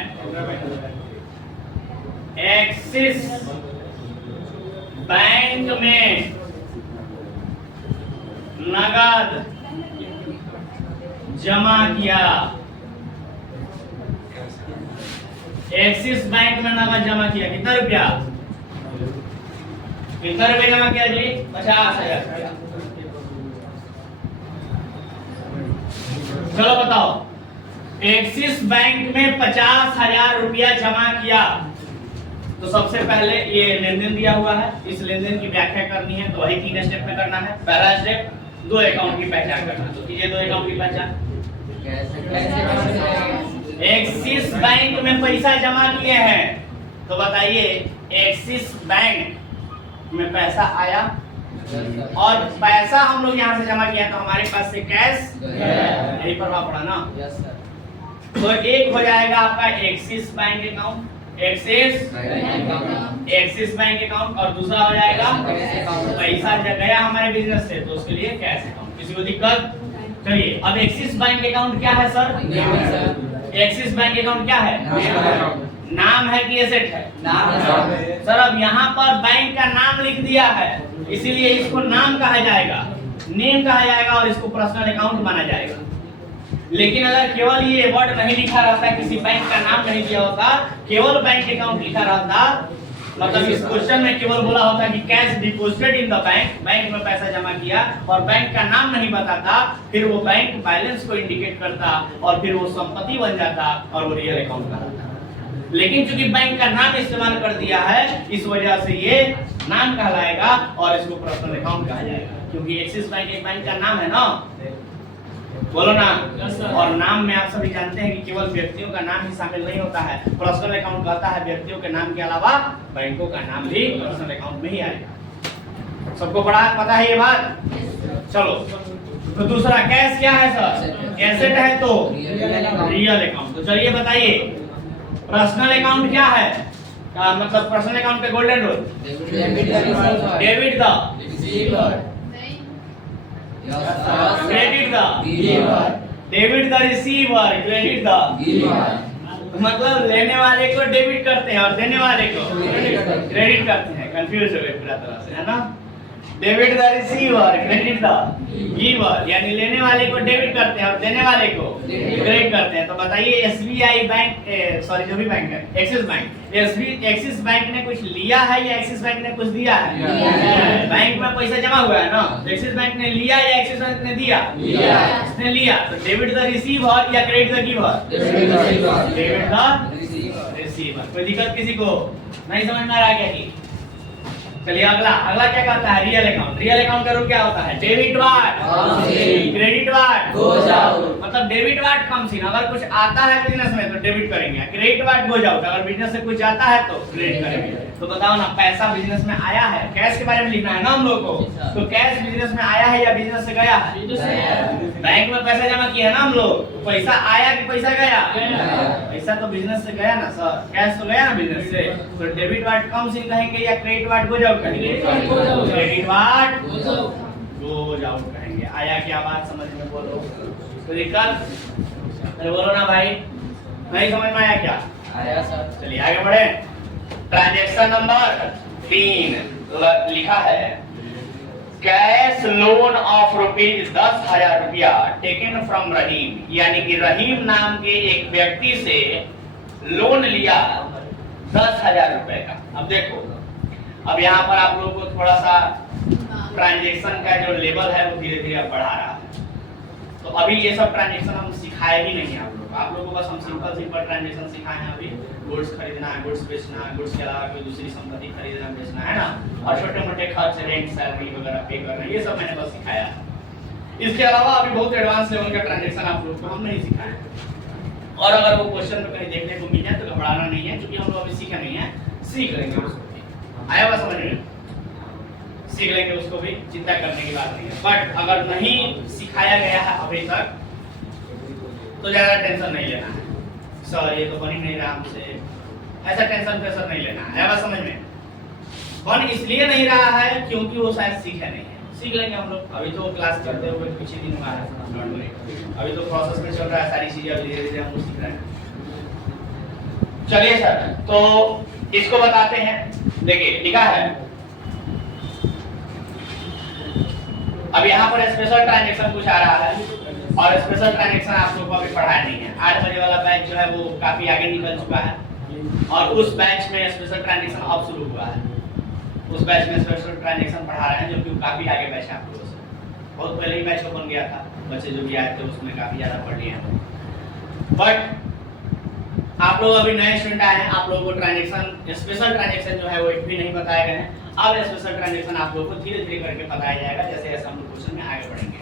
एक्सिस बैंक में नगद जमा किया। एक्सिस बैंक में नगद जमा किया कितना रुपया? कितना रुपया जमा किया जी? 50,000 रुपया। चलो बताओ, एक्सिस बैंक में 50,000 रुपया जमा किया, तो सबसे पहले ये लेन देन दिया हुआ है, इस लेन देन की व्याख्या करनी है, तो वही 3 स्टेप में करना है। पहला स्टेप दो अकाउंट की पहचान करना, तो कीजिए दो अकाउंट की पहचान। एक्सिस बैंक में पैसा जमा किए हैं, तो बताइए एक्सिस बैंक में पैसा आया और पैसा हम लोग यहाँ से जमा किया, तो हमारे पास से कैश यही प्रभाव पड़ा ना। तो एक हो जाएगा आपका axis bank account, axis bank account, और दूसरा हो जाएगा पैसा गया हमारे बिजनेस से, तो उसके लिए कैश अकाउंट। किसी को दिक्कत? चलिए अब एक्सिस बैंक अकाउंट क्या है सर? एक्सिस बैंक अकाउंट क्या है? नाम है कि एसेट है? नाम है सर। अब यहाँ पर बैंक का नाम लिख दिया है, इसीलिए इसको नाम कहा जाएगा, नेम कहा जाएगा, और इसको पर्सनल अकाउंट माना जाएगा। लेकिन अगर केवल ये वर्ड नहीं लिखा रहता, किसी बैंक का नाम नहीं दिया होता, केवल बैंक अकाउंट लिखा रहता, मतलब इस क्वेश्चन में केवल बोला होता कि cash deposited in the bank, bank में पैसा जमा किया, और बैंक का नाम नहीं बताता, फिर वो बैंक बैलेंस को इंडिकेट करता और फिर वो संपत्ति बन जाता और वो रियल अकाउंट कहलाता। लेकिन चूंकि बैंक का नाम इस्तेमाल कर दिया है, इस वजह से ये नाम कहलाएगा और इसको पर्सनल अकाउंट कहा जाएगा, क्योंकि एक्सिस बैंक एक बैंक का नाम है ना, बोलो ना। और नाम में आप सभी जानते हैं कि केवल व्यक्तियों का नाम ही शामिल नहीं होता है। पर्सनल अकाउंट कहता है व्यक्तियों के नाम के अलावा बैंकों का नाम भी पर्सनल अकाउंट में ही आएगा। सबको बड़ा पता है ये बात? चलो, तो दूसरा कैश क्या है सर? एसेट है तो रियल अकाउंट। तो चलिए बताइए पर्सनल अकाउंट क्या है? मतलब पर्सनल अकाउंट का golden rule, debit the receiver, credit the giver, debit the receiver, credit the giver. मतलब लेने वाले को डेबिट करते हैं और देने वाले को क्रेडिट करते हैं। कंफ्यूज हो गए पूरा तरह से, है ना। Debit the receiver, credit the giver, यानी लेने वाले को डेबिट करते हैं और देने वाले को क्रेडिट करते हैं। तो बताइए एसबीआई बैंक, सॉरी जो भी बैंक है, एक्सिस बैंक, एक्सिस बैंक ने कुछ लिया है या एक्सिस बैंक ने कुछ दिया है? बैंक में पैसा जमा हुआ है ना, एक्सिस बैंक ने लिया या एक्सिस बैंक ने दिया? इसने लिया। तो डेबिट द रिसीवर या credit the giver? Debit the receiver. कोई दिक्कत किसी को नहीं समझ में आ रहा क्या? कि चलिए अगला क्या कहता है? Real account. रियल अकाउंट का रूल क्या होता है? Debit what, credit what, goes out. मतलब डेबिट व्हाट कम्स इन, अगर कुछ आता है बिजनेस में तो डेबिट करेंगे, क्रेडिट व्हाट गोज आउट, अगर बिजनेस से कुछ जाता है तो क्रेडिट करेंगे। तो बताओ ना, पैसा बिजनेस में आया है, कैश के बारे में लिखना है ना हम लोग को। तो कैश बिजनेस में आया है या बिजनेस से गया है? बैंक में पैसा जमा किया है ना हम लोग, तो पैसा आया कि पैसा गया? पैसा तो बिजनेस से गया ना सर, कैश तो गया ना बिजनेस से। तो डेबिट व्हाट कम्स इन कहेंगे या क्रेडिट व्हाट गोज आउट कहेंगे? क्रेडिट व्हाट गोज आउट कहेंगे। आया क्या बात समझ में? बोलो। तो दिक्कत? अरे बोलो ना भाई, नहीं समझ में आया क्या? आया सर। चलिए आगे बढ़े। ट्रांजैक्शन नंबर 3 लिखा है, cash loan of ₹10,000 taken from Rahim, यानी कि रहीम नाम के एक व्यक्ति से लोन लिया 10,000 रुपए का। अब देखो, अब यहाँ पर आप लोगों को थोड़ा सा ट्रांजैक्शन का जो लेवल है वो धीरे धीरे अब बढ़ा रहा है। तो अभी ये सब ट्रांजैक्शन हम सिखाए ही नहीं आप लोगों को बस हम सिंपल ट्रांजैक्शन सिखाए हैं। अभी गुड्स खरीदना है, गुड्स बेचना है, गुड्स के अलावा कोई दूसरी संपत्ति खरीदना बेचना है ना, और छोटे मोटे खर्च, रेंट, सैलरी वगैरह पे करना, ये सब मैंने बस सिखाया है। इसके अलावा अभी बहुत एडवांस लेवल का ट्रांजैक्शन आप लोगों को हम नहीं सिखाए। और अगर वो क्वेश्चन में कहीं देखने को मिल जाए तो घबराना नहीं है, क्योंकि हम लोग अभी सीखे नहीं है, सीख लेंगे उसको। आया हुआ समझ में? सीख लेंगे उसको भी, चिंता करने की बात नहीं है। बट अगर नहीं सिखाया गया है अभी तक तो ज्यादा टेंशन नहीं लेना है। सर ये तो बन ही नहीं रहा हमसे, ऐसा टेंशन प्रेशर नहीं लेना है। बात समझ में? बन इसलिए नहीं रहा है क्योंकि वो शायद सीखे नहीं है। सीख लेंगे हम लोग, अभी तो क्लास करते हुए कुछ ही दिन हुआ है, अभी तो प्रोसेस में चल रहा है, सारी चीजें धीरे धीरे हम लोग सीख रहे हैं। चलिए सर, तो इसको बताते हैं। देखिए लिखा है, अब यहाँ पर स्पेशल ट्रांजैक्शन कुछ आ रहा है, और स्पेशल ट्रांजैक्शन आप लोगों को अभी पढ़ाया नहीं है। 8 बजे वाला बैच जो है वो काफी आगे निकल चुका है, और उस बैच में स्पेशल ट्रांजैक्शन अब शुरू हुआ है। उस बैच में स्पेशल ट्रांजैक्शन पढ़ा रहे हैं, जो कि काफी आगे बैच है आप लोगों से, बहुत पहले ही बैच ओपन गया था। बच्चे जो भी आए थे उसमें काफी ज्यादा पढ़ लिए हैं। बट आप लोग अभी नए स्टूडेंट आए हैं, आप लोगों को ट्रांजैक्शन, स्पेशल ट्रांजैक्शन जो है वो एक भी नहीं बताए गए हैं। अब स्पेशल ट्रांजैक्शन आप लोगों को धीरे धीरे करके बताया जाएगा, जैसे जैसे हम लोग क्वेश्चन में आगे बढ़ेंगे।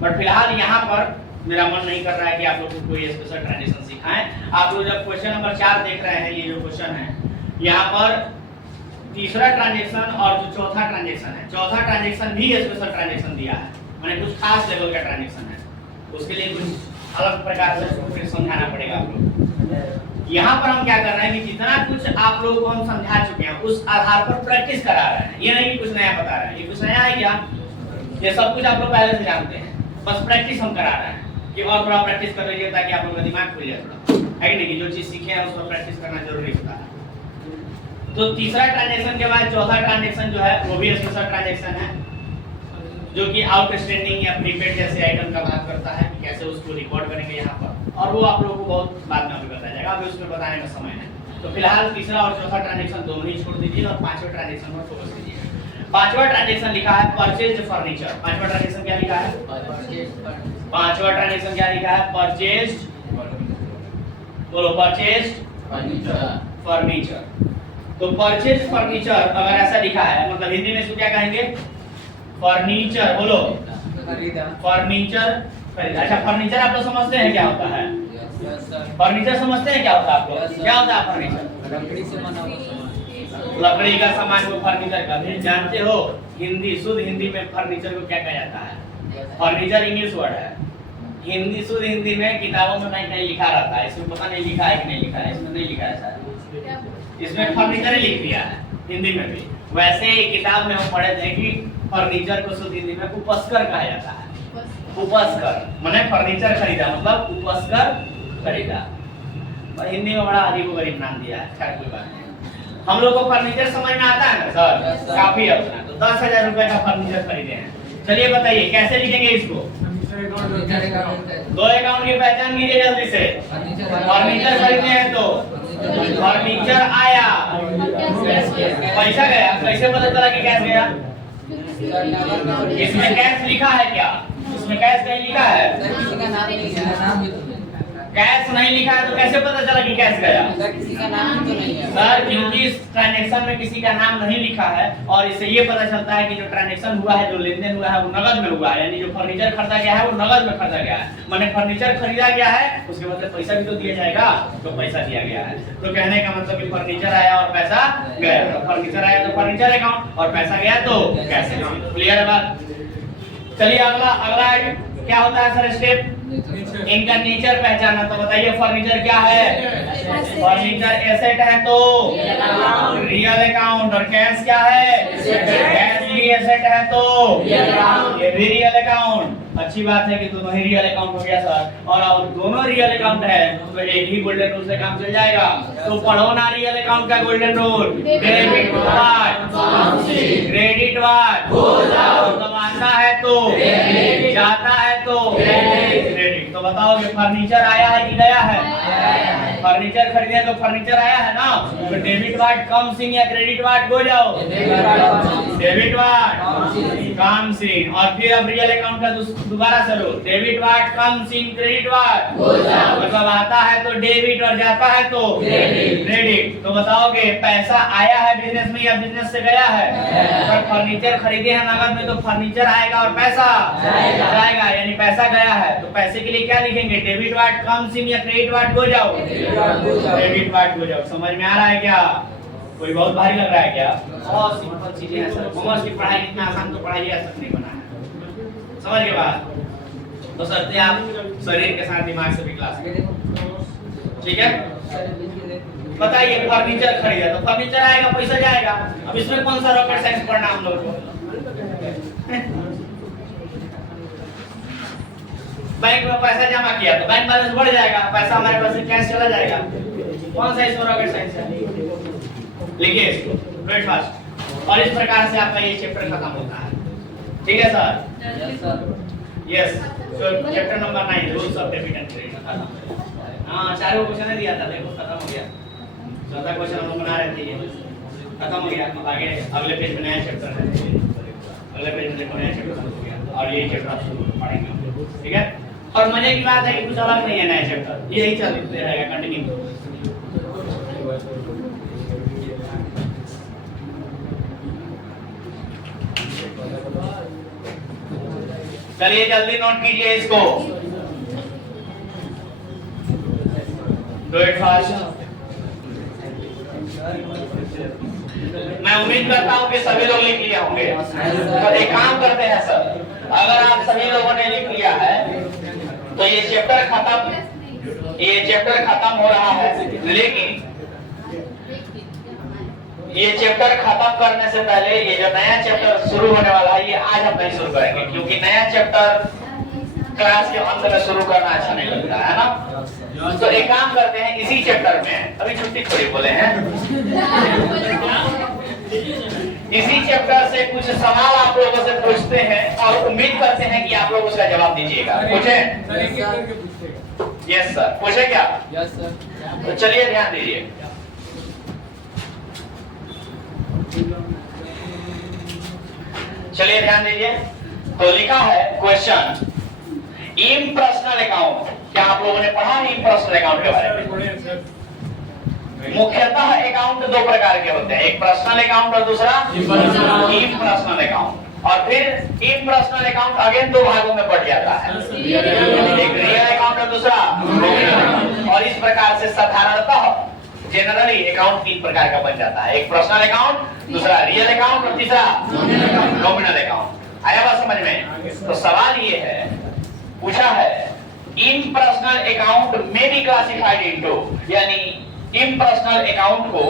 बट फिलहाल यहाँ पर मेरा मन नहीं कर रहा है कि आप लोगों को कोई स्पेशल ट्रांजैक्शन सिखाएं। आप लोग जब क्वेश्चन नंबर 4 देख रहे हैं, ये जो क्वेश्चन है, यहाँ पर तीसरा ट्रांजैक्शन और जो चौथा ट्रांजैक्शन है, चौथा ट्रांजैक्शन भी स्पेशल ट्रांजैक्शन दिया है, माने कुछ खास लेवल का ट्रांजैक्शन है, उसके लिए कुछ अलग प्रकार से उसको फिर समझाना पड़ेगा आप लोग। यहाँ पर हम क्या कर रहे हैं कि जितना कुछ आप लोगों को हम समझा चुके हैं उस आधार पर प्रैक्टिस करा रहे हैं। ये नहीं कि कुछ नया बता रहे हैं, ये कुछ नया है क्या? ये सब कुछ आप लोग पहले से जानते हैं, बस प्रैक्टिस हम करा रहे हैं कि और थोड़ा प्रैक्टिस कर लीजिए ताकि आप लोगों का दिमाग खुल जाए थोड़ा, है कि नहीं? जो चीज सीखे हैं उस पर प्रैक्टिस करना जरूरी होता है। तो तीसरा ट्रांजैक्शन के बाद चौथा ट्रांजैक्शन जो है वो भी स्पेशल ट्रांजैक्शन है, जो कि आउटस्टैंडिंग या प्रीपेड जैसे आइटम का बात करता है, कैसे उसको रिकॉर्ड करेंगे यहाँ पर, और वो आप लोगों को बहुत बाद में अभी बताया जाएगा, अभी उसमें बताने का समय है। तो फिलहाल तीसरा और चौथा ट्रांजैक्शन दोनों ही छोड़ दीजिए और पांचवा ट्रांजैक्शन पर फोकस कीजिए। पांचवा ट्रांजैक्शन लिखा है परचेज्ड फर्नीचर। पांचवा ट्रांजैक्शन क्या लिखा है? पांचवा ट्रांजैक्शन क्या लिखा है? परचेज्ड, बोलो, परचेज्ड फर्नीचर। तो परचेज्ड फर्नीचर अगर ऐसा लिखा है, मतलब हिंदी में इसको क्या कहेंगे? फर्नीचर, बोलो, फर्नीचर खरीदा। अच्छा, फर्नीचर आप लोग समझते हैं क्या होता है? फर्नीचर समझते हैं क्या होता है आप लोग? क्या होता है फर्नीचर? लकड़ी से बना हुआ लकड़ी का सामान को फर्नीचर कहते हैं। जानते हो हिंदी, शुद्ध हिंदी में फर्नीचर को क्या कहा जाता है? फर्नीचर इंग्लिश वर्ड है, हिंदी शुद्ध हिंदी में किताबों में नहीं लिखा रहता है, इसमें पता नहीं लिखा है कि नहीं लिखा है, इसमें नहीं लिखा है शायद, इसमें फर्नीचर ही लिख दिया है हिंदी में भी। वैसे किताब में हम पढ़े थे कि फर्नीचर को शुद्ध हिंदी में उपस्कर कहा जाता है। उपस्कर माने फर्नीचर खरीदा, मतलब उपस्कर खरीदा। हिंदी में बड़ा अजीब गरीब नाम दिया है, खैर कोई बात नहीं। हम लोग को फर्नीचर समझ में आता है ना सर? काफी अपना तो 10,000 रुपए का फर्नीचर खरीदे हैं। चलिए बताइए कैसे लिखेंगे इसको? दो अकाउंट की पहचान कीजिए जल्दी से। फर्नीचर खरीदने हैं तो फर्नीचर आया, पैसा गया, कैसे पता चला कि कैश गया? इसमें कैश लिखा है क्या? इसमें कैश कहीं लिखा है? कैश नहीं लिखा है तो कैसे पता चला कि कैश गया? किसी का नाम तो नहीं है सर, क्योंकि इस ट्रांजैक्शन में किसी का नाम नहीं लिखा है और इससे ये पता चलता है कि जो ट्रांजैक्शन हुआ है, जो लेनदेन हुआ है वो नगद में हुआ है, यानी जो फर्नीचर खरीदा गया है वो नगद में खरीदा गया है। माने फर्नीचर खरीदा गया है, उसके मतलब पैसा भी तो दिया जाएगा, तो पैसा दिया गया है। तो कहने का मतलब कि फर्नीचर आया और पैसा गया। तो फर्नीचर आया तो फर्नीचर अकाउंट और पैसा गया तो कैश अकाउंट। क्लियर है बात? चलिए अगला क्या होता है सर स्टेप? इनका नेचर पहचानना। तो बताइए फर्नीचर क्या है? फर्नीचर एसेट है तो रियल अकाउंट, और कैश क्या है? कैश भी एसेट है तो ये भी रियल अकाउंट। अच्छी बात है कि दोनों ही रियल अकाउंट हो गया सर। और दोनों रियल अकाउंट है तो एक ही गोल्डन रूल से काम चल जाएगा। तो पढ़ो ना रियल अकाउंट का golden rule. Debit what, credit what, कमाता है तो, जाता है तो क्रेडिट। तो बताओ कि फर्नीचर आया है कि गया है? फर्नीचर खरीदे तो फर्नीचर आया है ना, तो डेबिट वाट कम सिंह या क्रेडिट वाट हो जाओ? Debit what comes in. और फिर अब रियल अकाउंट का दोबारा से लो, debit what comes in credit what, मतलब आता है तो डेबिट और जाता है तो क्रेडिट। तो बताओगे पैसा आया है बिजनेस में या बिजनेस से गया है? अगर फर्नीचर खरीदे हैं नगद में तो फर्नीचर आएगा और पैसा जाएगा, यानी पैसा गया है। तो पैसे के लिए क्या लिखेंगे? डेबिट वाट कम सिंह या क्रेडिट वाट हो जाओ? क्रेडिट वाट हो जाओ। समझ में आ रहा है क्या? कोई बहुत भारी लग रहा है क्या? बहुत सिंपल चीजें हैं सर। कॉमर्स की पढ़ाई इतना आसान तो पढ़ाई ऐसा नहीं बना है। समझ के बाद तो सरते आप शरीर के साथ दिमाग से भी क्लास करें, ठीक है? बताइए फर्नीचर खरीदा तो फर्नीचर आएगा, पैसा जाएगा। अब इसमें कौन सा रॉकेट साइंस पढ़ना हम लोग को? बैंक में पैसा जमा किया तो बैंक बैलेंस बढ़ जाएगा, पैसा हमारे पास से कैश चला जाएगा। कौन सा इसमें रॉकेट साइंस है? लिखिए इसको ब्रेकफास्ट। और इस प्रकार से आपका ये चैप्टर खत्म होता है, ठीक है सर? यस। तो chapter number 9 rules of debit and credit खत्म। हां, चारों क्वेश्चन दिया था, देखो खत्म हो गया। चौथा क्वेश्चन हम लोग बना रहे थे, ये खत्म हो गया। अब आगे अगले पेज में नया चैप्टर है, अगले पेज में देखो नया चैप्टर हो गया और ये चैप्टर आप शुरू पढ़ेंगे, ठीक है? और मजे की बात है कि कुछ अलग नहीं है नया चैप्टर, यही चलते रहेगा कंटिन्यू। चलिए जल्दी नोट कीजिए इसको, डू इट फास्ट। मैं उम्मीद करता हूं कि सभी लोग लिख लिए होंगे। तो एक काम करते हैं सर, अगर आप सभी लोगों ने लिख लिया है तो ये चैप्टर खत्म हो रहा है। लेकिन ये चैप्टर खत्म करने से पहले ये जो नया चैप्टर शुरू होने वाला है ये आज हम नहीं शुरू करेंगे, क्योंकि नया चैप्टर क्लास के अंत में शुरू करना अच्छा नहीं लगता है ना। तो एक काम करते हैं, इसी चैप्टर में अभी छुट्टी थोड़ी बोले हैं, इसी चैप्टर से कुछ सवाल आप लोगों से पूछते हैं और उम्मीद करते हैं कि आप लोग उसका जवाब दीजिएगा। पूछे? Yes sir. पूछे क्या? Yes sir. तो चलिए ध्यान दीजिए। चलिए ध्यान दीजिए। तो लिखा है क्वेश्चन, इम्पर्सनल अकाउंट। क्या आप लोगों ने पढ़ा इम्पर्सनल अकाउंट के बारे में? मुख्यतः अकाउंट दो प्रकार के होते हैं, एक पर्सनल अकाउंट और दूसरा इम्पर्सनल अकाउंट। और फिर इम्पर्सनल अकाउंट अगेन दो भागों में बढ़ जाता है, एक रियल अकाउंट और दूसरा नॉमिनल अकाउंट। और इस प्रकार से साधारणतः जनरली अकाउंट तीन प्रकार का बन जाता है, एक पर्सनल अकाउंट, दूसरा रियल अकाउंट और तीसरा नॉमिनल अकाउंट। आया बात समझ में? तो सवाल ये है, पूछा है इम्पर्सनल अकाउंट में बी क्लासिफाइड इनटू, यानी इम्पर्सनल अकाउंट को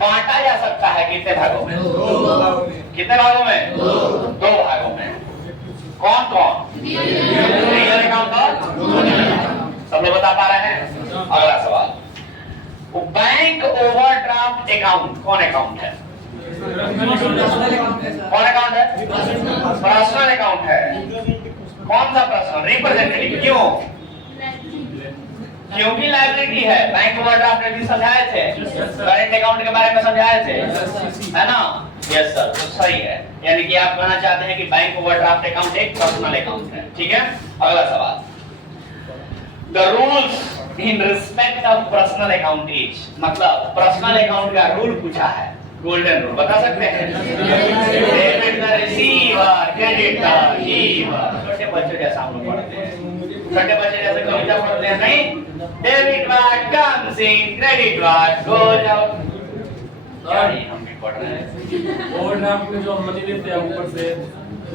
बांटा जा सकता है कितने भागों में? कितने भागों में? दो भागों में। कौन कौन? रियल अकाउंट और नॉमिनल अकाउंट। सब लोग बता पा रहे हैं? अगला सवाल, बैंक ओवरड्राफ्ट अकाउंट कौन अकाउंट है? कौन अकाउंट है? पर्सनल अकाउंट है। कौन सा पर्सनल? रिप्रेजेंटेटिव। क्यों? क्योंकि लायबिलिटी है। बैंक ओवरड्राफ्ट अभी समझाए थे, करंट अकाउंट के बारे में समझाए थे, है ना? यस सर, तो सही है। यानी कि आप कहना चाहते हैं कि बैंक ओवरड्राफ्ट अकाउंट एक पर्सनल अकाउंट है। ठीक है, अगला सवाल, the rules in respect of personal account is, मतलब पर्सनल अकाउंट का रूल पूछा है, गोल्डन रूल बता सकते हैं? Debit the receiver, credit the giver. छोटे बच्चों जैसा हम लोग पढ़ते हैं, छोटे बच्चे जैसे कविता पढ़ते हैं, नहीं? Debit what comes in, credit what goes out. नहीं, हम भी पढ़ रहे हैं। ओवरड्राफ्ट में जो मनी देते हैं ऊपर से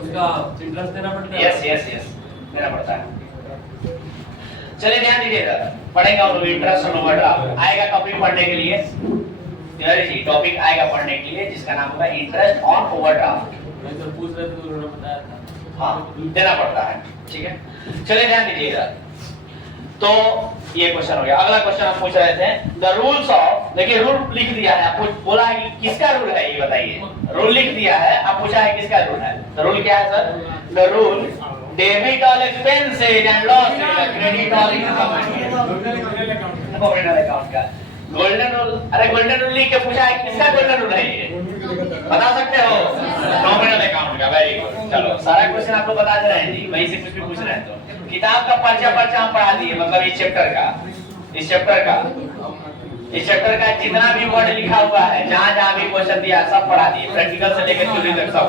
उसका इंटरेस्ट देना पड़ता है। यस यस यस, देना पड़ता है। चलिए ध्यान दीजिएगा, पढ़ेंगे और इंटरेस्ट ऑन ओवरड्राफ्ट आएगा टॉपिक पढ़ने के लिए। जी टॉपिक आएगा पढ़ने के लिए जिसका नाम होगा इंटरेस्ट ऑन ओवरड्राफ्ट। मैं तो पूछ रहे थे तो उन्होंने बताया था। हाँ, देना पड़ता है। ठीक है, चलिए ध्यान दीजिएगा। तो ये क्वेश्चन हो गया। अगला क्वेश्चन हम पूछ रहे थे, द रूल्स ऑफ, देखिए रूल लिख दिया है, आपको बोला है कि किसका रूल है ये बताइए। रूल लिख दिया है, आप पूछा है किसका रूल है। तो रूल क्या है sir? The rule debit all expenses and losses, credit all income and nominal account का गोल्डन रूल। अरे गोल्डन रूल लिख के पूछा है, किसका गोल्डन रूल है ये बता सकते हो? नॉमिनल अकाउंट का। वेरी गुड, चलो सारा क्वेश्चन आप लोग बता दे रहे हैं जी, वहीं से कुछ भी पूछ रहे हैं। तो किताब का पर्चा हम पढ़ा दिए, मतलब इस चैप्टर का जितना भी वर्ड लिखा हुआ है, जहां भी क्वेश्चन दिया सब पढ़ा दिए, प्रैक्टिकल से लेकर थ्योरी तक सब।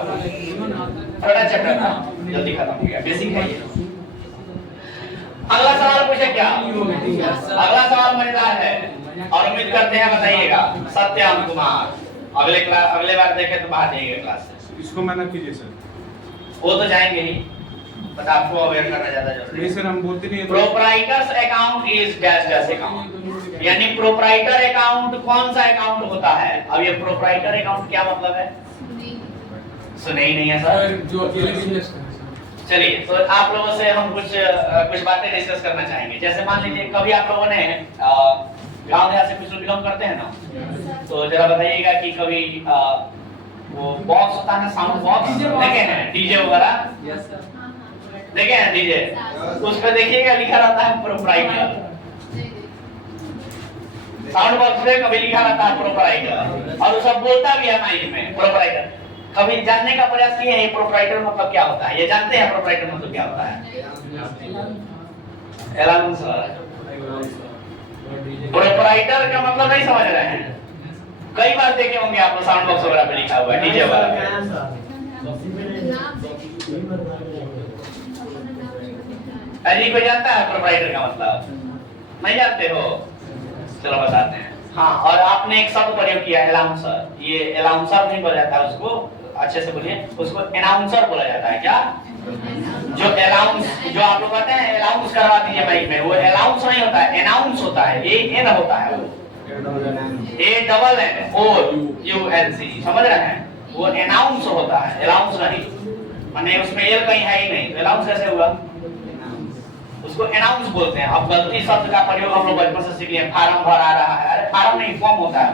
थोड़ा चैप्टर था, जल्दी खत्म हो गया, बेसिक है ये। अगला सवाल पूछे क्या? अगला सवाल मजेदार है और उम्मीद करते हैं बताइएगा। सत्यम कुमार, अगले बार देखे तो बाहर जाएंगे क्लास से। इसको मना कीजिए सर। वो तो जाएंगे ही, बट आपको अवेयर करना ज्यादा जरूरी है। नहीं सर, हम बोलते नहीं है। Proprietors account is dash dash account, यानी प्रोप्राइटर अकाउंट कौन सा अकाउंट होता है? अब ये प्रोप्राइटर अकाउंट क्या मतलब है? सुने ही नहीं है सर। जो अकेले बिजनेस कर। चलिए, तो आप लोगों से हम कुछ बातें डिस्कस करना चाहेंगे। जैसे मान लीजिए कभी आप लोगों ने गांव देहात से कुछ लोग बिलोंग करते हैं ना, तो जरा बताइएगा कि कभी वो बॉक्स होता है ना, साउंड बॉक्स देखे हैं, डीजे वगैरह देखे हैं डीजे, उस पे देखिएगा लिखा रहता है प्रोप्राइटर। साउंड बॉक्स पे कभी लिखा रहता है प्रोप्राइटर, और वो सब बोलता भी है माइक में प्रोप्राइटर। कभी जानने का प्रयास किए हैं प्रोप्राइटर मतलब क्या होता है? ये जानते हैं प्रोप्राइटर मतलब क्या होता है? अलाउंसर। प्रोप्राइटर का मतलब नहीं समझ रहे हैं? कई बार देखे होंगे आप लोग साउंड बॉक्स वगैरह पे लिखा हुआ है, डीजे वाला पे। अजी कोई जानता है प्रोप्राइटर का मतलब? नहीं जानते हो? चलो बताते हैं। हाँ, और आपने एक शब्द प्रयोग किया अलाउंसर। ये अलाउंसर नहीं बोला जाता, उसको अच्छे से बोलिए, उसको अनाउंसर बोला जाता है। क्या? जो अलाउंस, जो आप लोग कहते हैं अलाउंस करवा दीजिए माइक में, वो अलाउंस नहीं होता है, अनाउंस होता है। ए एन होता है, वो A double N O U N C, समझ रहे हैं? वो अनाउंस होता है, अलाउंस नहीं। माने उसमें एल कहीं है ही नहीं, अलाउंस कैसे हुआ? उसको अनाउंस बोलते हैं। अब गलती शब्द का प्रयोग हम लोग बचपन से सीखे हैं, फार्म भरा रहा है। अरे फार्म नहीं, फॉर्म होता है,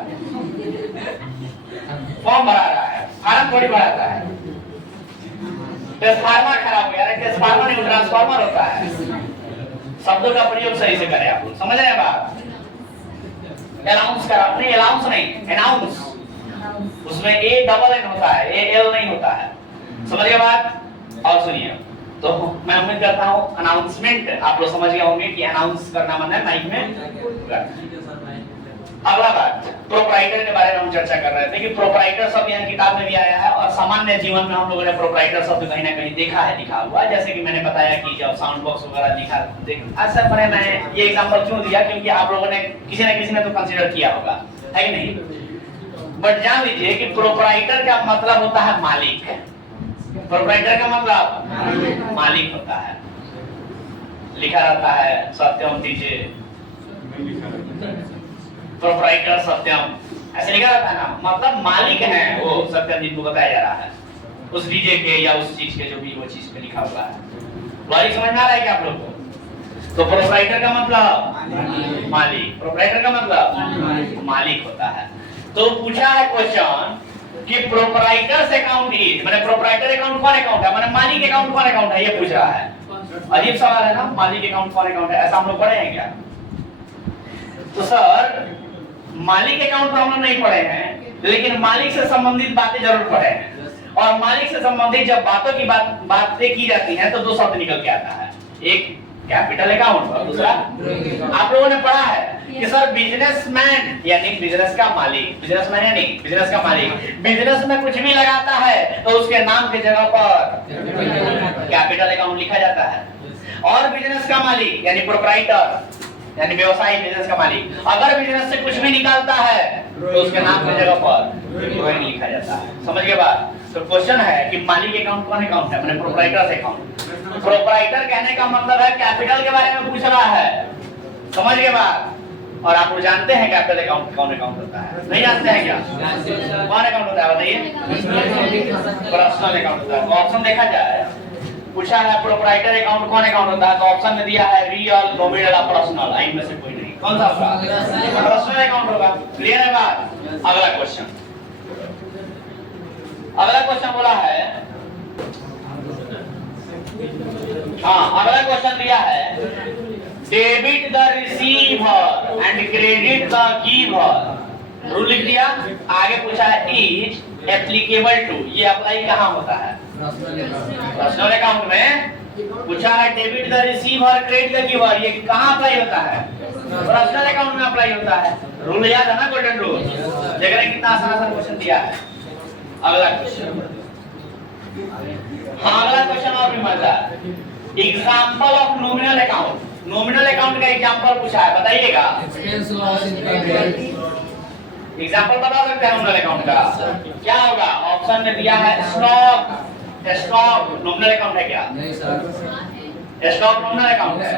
फॉर्म भरा रहा है, फार्म थोड़ी भराता है। ट्रांसफार्मर खराब हो गया, अरे ट्रांसफार्मर नहीं, ट्रांसफार्मर होता है। शब्दों का प्रयोग सही से करें आप लोग, समझ रहे हैं बात? अनाउंस करा नहीं, अलाउंस नहीं, अनाउंस। उसमें ए डबल एन होता है, ए एल नहीं होता है। समझिए बात? और सुनिए, तो मैं उम्मीद करता हूँ अनाउंसमेंट आप लोग समझ गए होंगे कि अनाउंस करना मतलब माइक में। अगला बात, प्रोप्राइटर के बारे में हम चर्चा कर रहे थे कि प्रोप्राइटर शब्द यहाँ किताब में भी आया है और सामान्य जीवन में हम लोगों ने प्रोप्राइटर शब्द कहीं ना कहीं देखा है, लिखा हुआ। जैसे कि मैंने बताया कि जब साउंड बॉक्स वगैरह लिखा अच्छा, मैंने ये एग्जांपल क्यों दिया? क्योंकि आप लोगों ने किसी न किसी ने तो कंसीडर किया होगा, है कि नहीं? बट जान लीजिए कि प्रोप्राइटर का मतलब होता है मालिक। प्रोप्राइटर का मतलब मालिक होता है। लिखा रहता है सत्यम डीजे, प्रोप्राइटर सत्यम, ऐसे लिखा रहता है ना, मतलब मालिक है वो सत्यम जी को बताया जा रहा है उस डीजे के या उस चीज के, जो भी वो चीज पे लिखा हुआ है। लॉजिक समझ में आ रहा है क्या आप लोग को? तो प्रोप्राइटर का मतलब मालिक, प्रोप्राइटर का मतलब मालिक होता है। तो पूछा है क्वेश्चन कि प्रोप्राइटर्स अकाउंट इज, माने प्रोप्राइटर अकाउंट कौन अकाउंट है, माने मालिक अकाउंट कौन अकाउंट है, ये पूछ रहा है। अजीब सवाल है ना, मालिक अकाउंट कौन अकाउंट है, ऐसा हम लोग पढ़े हैं क्या? तो सर मालिक अकाउंट तो हम लोग नहीं पढ़े हैं, लेकिन मालिक से संबंधित बातें जरूर पढ़े हैं। और मालिक से संबंधित जब बातों की बातें की जाती हैं तो दो शब्द निकल के आता है, एक कैपिटल अकाउंट और दूसरा, आप लोगों ने पढ़ा है कि सर बिजनेसमैन यानी बिजनेस का मालिक, बिजनेसमैन यानी बिजनेस का मालिक बिजनेस में कुछ भी लगाता है तो उसके नाम की जगह पर कैपिटल अकाउंट लिखा जाता है। और बिजनेस का मालिक यानी प्रोप्राइटर यानी व्यवसायी, बिजनेस का मालिक अगर बिजनेस से कुछ भी निकालता है तो उसके नाम की जगह पर ड्राइंग लिखा जाता है। समझ गए बात? तो क्वेश्चन है कि मालिक अकाउंट कौन अकाउंट है, माने प्रोप्राइटर अकाउंट। प्रोप्राइटर कहने का मतलब है कैपिटल के बारे में पूछ रहा है, समझ गए बात? और आप लोग जानते हैं कैपिटल अकाउंट कौन अकाउंट होता है, नहीं जानते हैं क्या? कौन अकाउंट होता है बताइए? पर्सनल अकाउंट होता है। तो ऑप्शन देखा जाए, पूछा है प्रोप्राइटर अकाउंट कौन अकाउंट होता है, तो ऑप्शन में दिया है रियल, नॉमिनल और पर्सनल, इनमें से कोई नहीं। कौन सा होगा? पर्सनल अकाउंट होगा। क्लियर है बात? अगला क्वेश्चन, अगला क्वेश्चन बोला है, हाँ अगला क्वेश्चन दिया है debit the receiver and credit the giver. Rule लिख दिया, आगे पूछा है इज एप्लीकेबल टू, ये अप्लाई कहाँ होता है? पर्सनल अकाउंट में। पूछा है debit the receiver credit the giver, ये कहाँ अप्लाई होता है? पर्सनल अकाउंट में अप्लाई होता है। रूल याद है ना, गोल्डन रूल? देख रहे हैं कितना आसान क्वेश्चन दिया है। अगला क्वेश्चन, हाँ अगला क्वेश्चन और भी मजेदार, example of nominal account. Nominal account का एग्जांपल पूछा है, बताइएगा। एग्जांपल बता सकते हैं नॉमिनल अकाउंट का? क्या होगा? ऑप्शन में दिया है स्टॉक। स्टॉक नॉमिनल अकाउंट है क्या? नहीं सर, स्टॉक नॉमिनल अकाउंट है।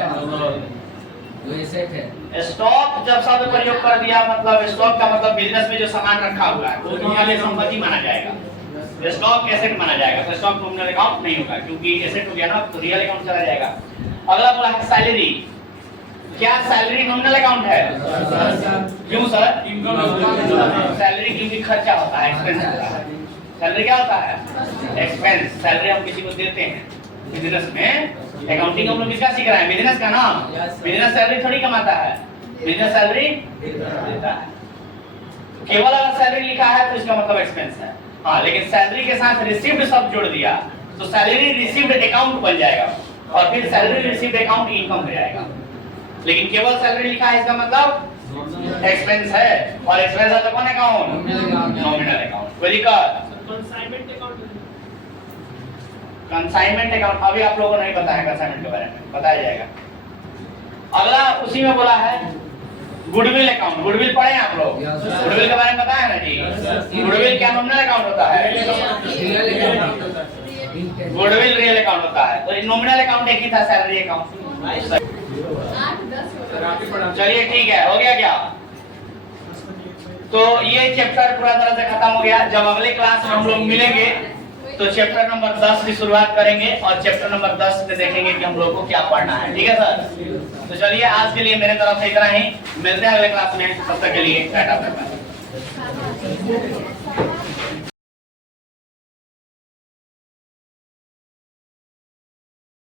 तो एसेट है। स्टॉक जब शब्द प्रयोग कर दिया, मतलब स्टॉक का मतलब बिजनेस में जो सामान रखा हुआ है वो दुनिया में संपत्ति माना जाएगा, स्टॉक एसेट माना जाएगा। तो स्टॉक नॉमिनल अकाउंट नहीं होगा, क्योंकि एसेट हो गया ना, तो रियल अकाउंट चला जाएगा। अगला बोला है सैलरी। क्या सैलरी नॉमिनल अकाउंट है? क्यों सर? सैलरी क्योंकि खर्चा होता है, एक्सपेंस होता है। सैलरी क्या होता है? एक्सपेंस। सैलरी हम किसी को देते हैं बिजनेस में। अकाउंटिंग हम लोग किसका सीख रहे हैं? बिजनेस का ना। बिजनेस सैलरी थोड़ी कमाता है, बिजनेस सैलरी देता है। केवल अगर सैलरी लिखा है तो इसका मतलब एक्सपेंस है। हाँ, लेकिन सैलरी के साथ रिसीव्ड शब्द जोड़ दिया तो सैलरी रिसीव्ड अकाउंट बन जाएगा, और फिर सैलरी रिसीव्ड अकाउंट इनकम हो जाएगा। लेकिन केवल सैलरी लिखा है इसका मतलब एक्सपेंस है, और एक्सपेंस है तो कौन अकाउंट? Nominal account. कोई दिक्कत? कंसाइनमेंट अकाउंट अभी आप लोगों को नहीं पता है, कंसाइनमेंट के बारे में बताया जाएगा। अगला उसी में बोला है गुडविल अकाउंट। गुडविल पढ़े हैं आप लोग? गुडविल के बारे में पता है ना जी? गुडविल क्या नॉमिनल अकाउंट होता है? गुडविल रियल अकाउंट होता है। तो नॉमिनल अकाउंट एक ही था, सैलरी अकाउंट। चलिए ठीक है, हो गया क्या? तो ये चैप्टर पूरा तरह से खत्म हो गया। जब अगले क्लास में हम लोग मिलेंगे तो चैप्टर नंबर 10 की शुरुआत करेंगे, और चैप्टर नंबर 10 में देखेंगे कि हम लोग को क्या पढ़ना है। ठीक है सर? तो चलिए आज के लिए मेरे तरफ से इतना ही, मिलते हैं अगले क्लास में। तब तक के लिए टाटा बाय बाय।